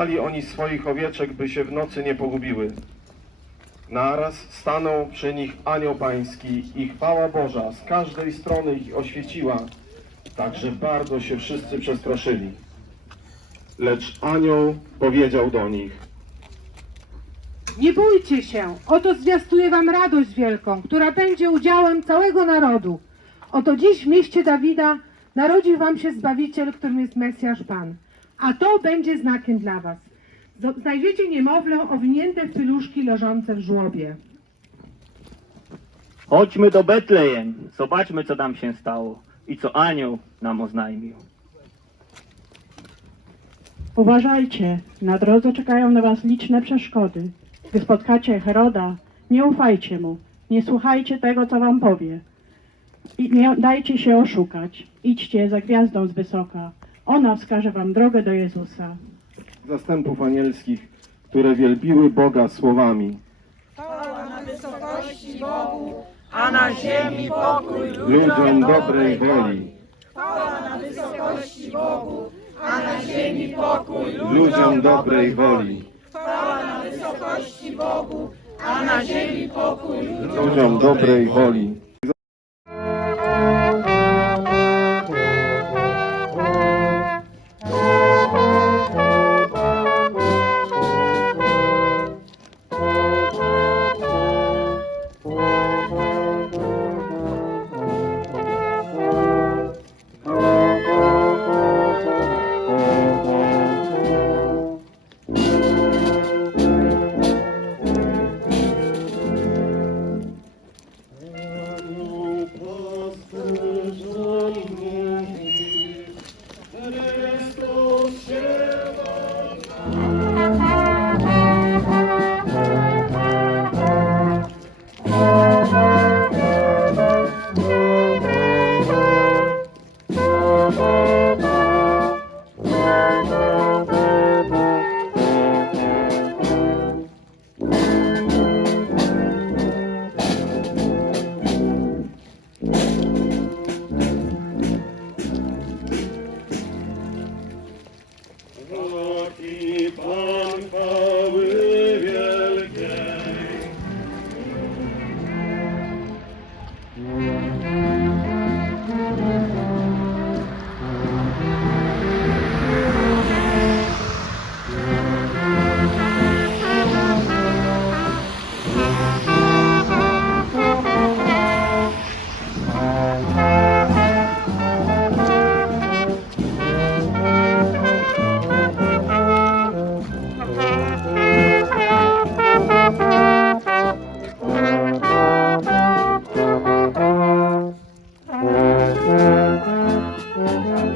Wypasali oni swoich owieczek, by się w nocy nie pogubiły. Naraz stanął przy nich anioł pański i chwała Boża z każdej strony ich oświeciła, tak że bardzo się wszyscy przestraszyli. Lecz anioł powiedział do nich, Nie bójcie się, oto zwiastuję wam radość wielką, która będzie udziałem całego narodu. Oto dziś w mieście Dawida narodził wam się Zbawiciel, którym jest Mesjasz Pan. A to będzie znakiem dla was. Znajdziecie niemowlę owinięte w piluszki leżące w żłobie. Chodźmy do Betlejem, zobaczmy co tam się stało i co anioł nam oznajmił. Uważajcie, na drodze czekają na was liczne przeszkody. Gdy spotkacie Heroda, nie ufajcie mu, nie słuchajcie tego, co wam powie. I nie dajcie się oszukać. Idźcie za gwiazdą z wysoka. Ona wskaże wam drogę do Jezusa. zastępów anielskich, które wielbiły Boga słowami. a na ziemi pokój Ludziom dobrej woli, ludziom dobrej woli, a na ziemi pokój ludziom dobrej woli. Mm-hmm.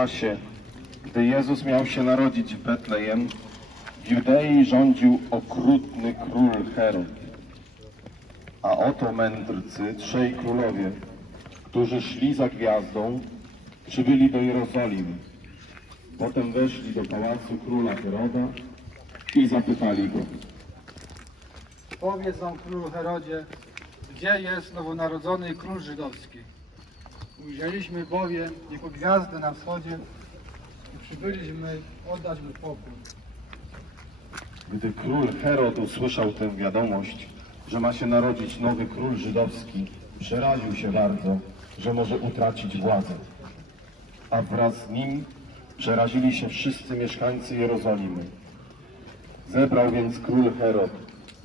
Czasie, gdy Jezus miał się narodzić w Betlejem, w Judei rządził okrutny król Herod. A oto mędrcy, trzej królowie, którzy szli za gwiazdą, przybyli do Jerozolimy. Potem weszli do pałacu króla Heroda i zapytali go. Powiedz nam, królu Herodzie, gdzie jest nowonarodzony król żydowski? Ujrzeliśmy bowiem jego gwiazdę na wschodzie i przybyliśmy oddać mu pokój. Gdy król Herod usłyszał tę wiadomość, że ma się narodzić nowy król żydowski, przeraził się bardzo, że może utracić władzę. A wraz z nim Przerazili się wszyscy mieszkańcy Jerozolimy. Zebrał więc król Herod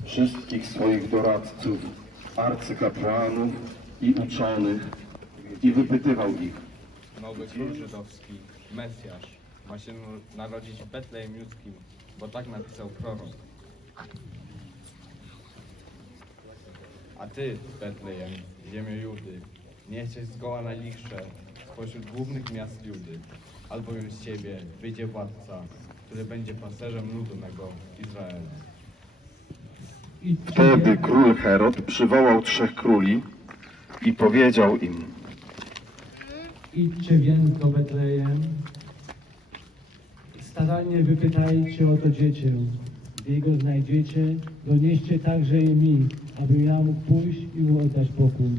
wszystkich swoich doradców, arcykapłanów i uczonych i wypytywał ich, Nowy król żydowski, Mesjasz, ma się narodzić w Betlejem Judzkim, bo tak napisał prorok. A ty, Betlejem, ziemio Judy, nie jesteś zgoła najlichsze spośród głównych miast Judy, albowiem z ciebie wyjdzie władca, który będzie pasterzem ludu mego Izraela. Wtedy król Herod przywołał trzech króli i powiedział im, Idźcie więc do Betlejem, starannie wypytajcie o to dziecię. Gdy go znajdziecie, donieście także i mi, abym ja mógł pójść i mu oddać pokój.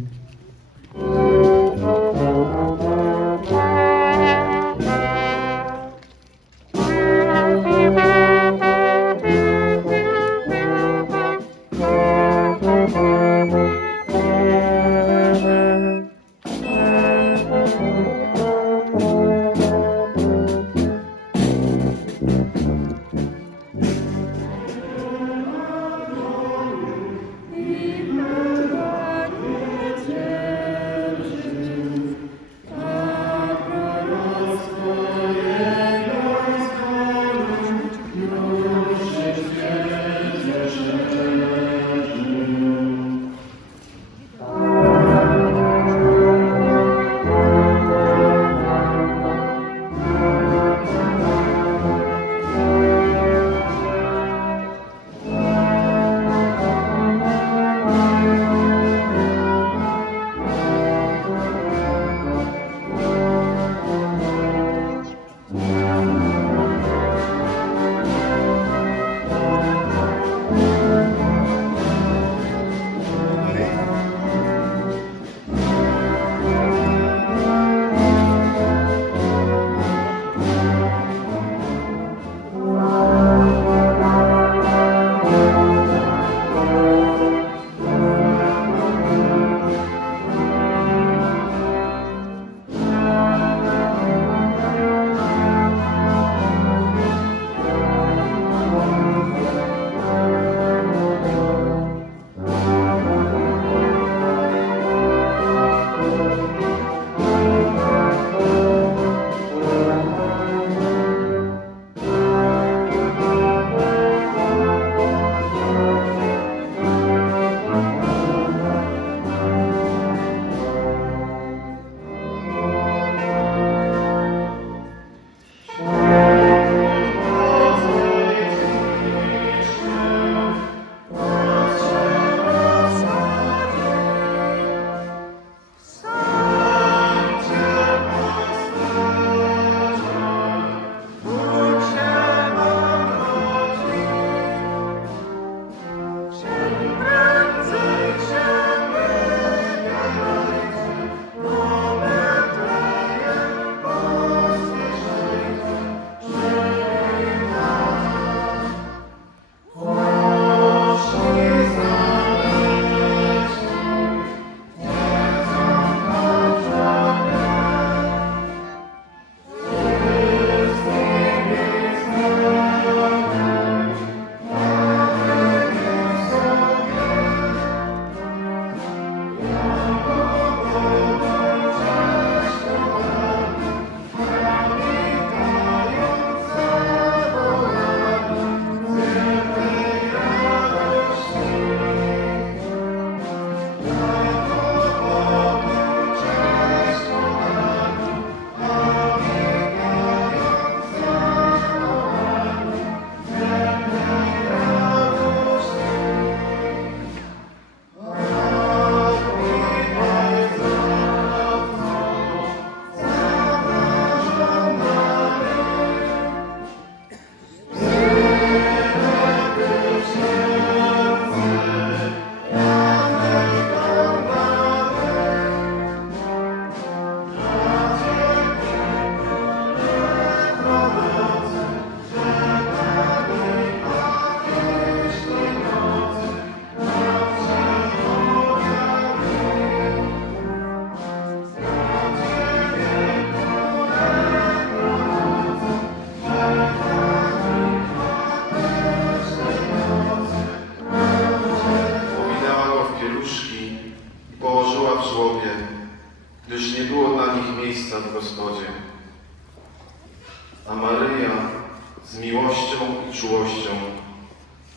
Miłością i czułością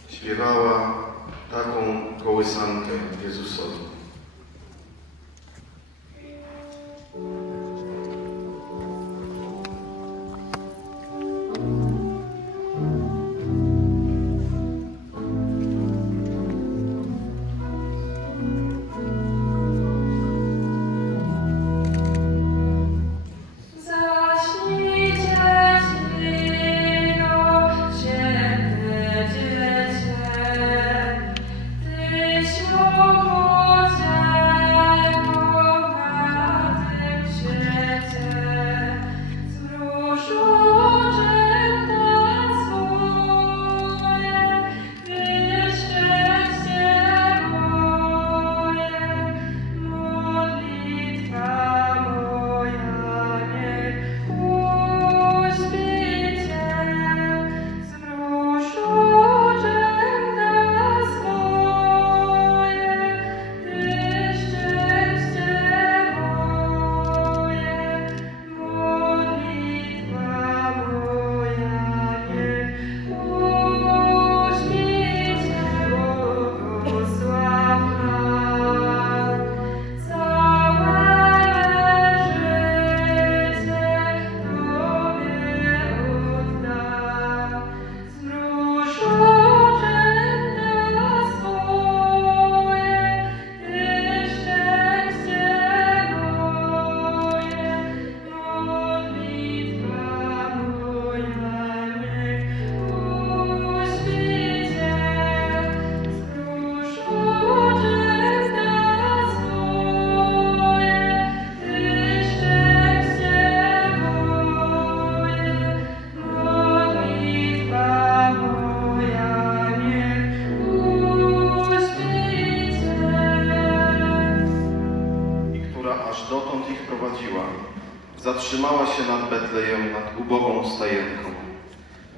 śpiewała taką kołysankę Jezusowi. Zatrzymała się nad Betlejem, nad ubogą stajenką,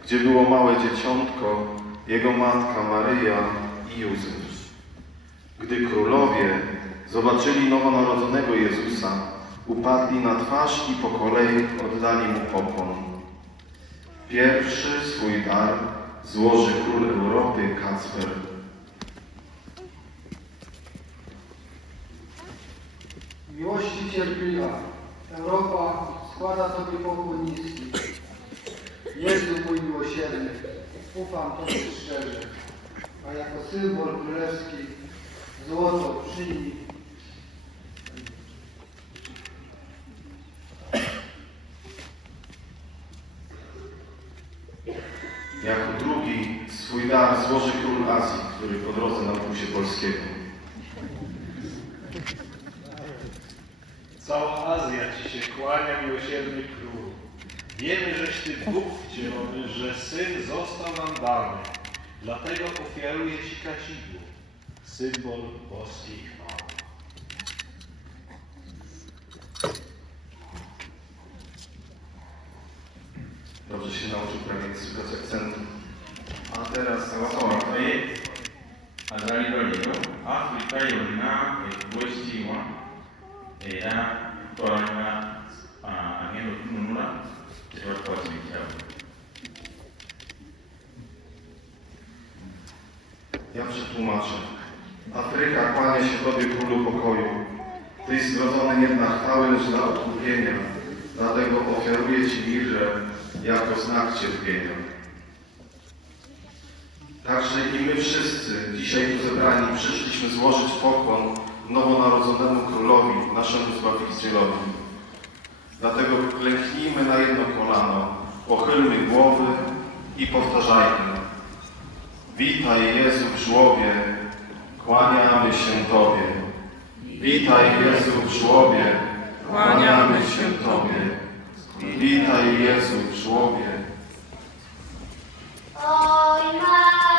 gdzie było małe dzieciątko, jego matka Maryja i Józef. Gdy królowie zobaczyli nowonarodzonego Jezusa, upadli na twarz i po kolei oddali mu pokłon. Pierwszy swój dar złoży król Europy Kacper. Miłości cierpliwa, Europa składa Tobie pokłon niski. Jezu mój miłosierny, ufam Tobie szczerze, a jako symbol królewski złoto przyjmij Jako drugi swój dar złoży król Azji, który po drodze natknął się polskiego. Cała Azja Ci się kłania, miłosierny królu. Wiemy, żeś Ty Bóg wcielony, że Syn został nam dany. Dlatego ofiaruję Ci kadzidło, symbol boskiej chwały. Dobrze się nauczył prawie słuchać akcentu. A teraz cała Sorry, Azalibalido, Afrika yonna eggwestiibwa era okununula tebakwasa ekitabo. Ja przetłumaczę. Afryka kłania się Tobie królu pokoju. Tyś zrodzony nie dla chwały, lecz dla odkupienia. Dlatego ofiaruję Ci mirze jako znak cierpienia. Także i my wszyscy dzisiaj tu zebrani przyszliśmy złożyć pokłon nowonarodzonemu królowi, naszemu Zbawicielowi. Dlatego klęknijmy na jedno kolano, pochylmy głowy i powtarzajmy. Witaj Jezu w żłobie, kłaniamy się Tobie. Witaj Jezu w żłobie, kłaniamy się Tobie. Witaj Jezu w żłobie, Oj, malusi,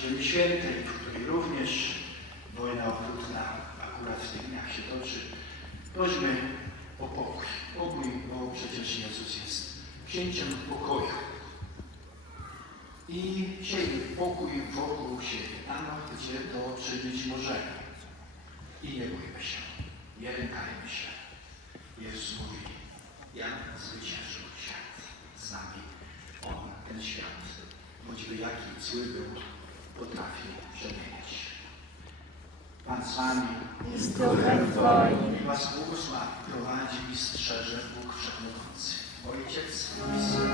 Ziemi Świętej, w której również wojna okrutna akurat w tych dniach się toczy. Prośmy o pokój. Pokój, bo przecież Jezus jest księciem pokoju. I siejmy pokój wokół siebie, tam gdzie to czynić możemy. I nie bójmy się, nie lękajmy się. Pan z wami I z duchem Twoim. Was błogosławi, prowadzi i strzeże Bóg Wszechmogący. Ojciec i Syn.